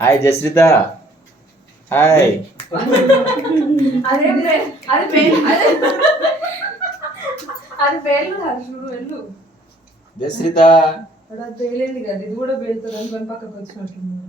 Hi జస్రిత hi జస్రిత పేలింది కదా ఇది కూడా పేలుతుంది అని పని పక్కకు వచ్చినట్టుంది.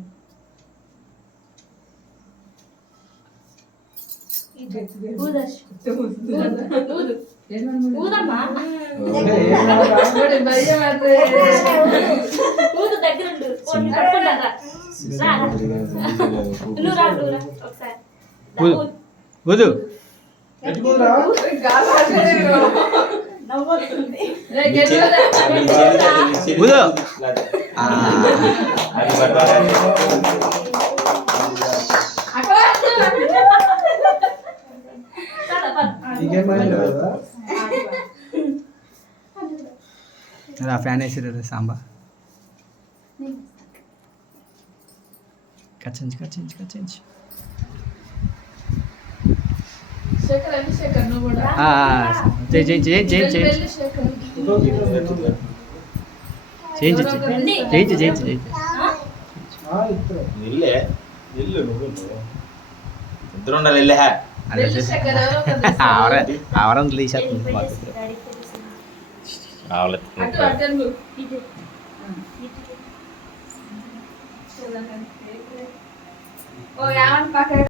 వదు ఫ్యాన్ వేసిర్రు సాంబా కచ్చించి కచ్చించి కచ్చించి చేయించి చేయించి చేయించి చేయించి చేయించి చేయించి ఇల్లే ఇల్లు నువ్వు ఇద్దరు ఉండాలి ఇల్లే ఆవరం తీసేస్తుంది ఆవలేదు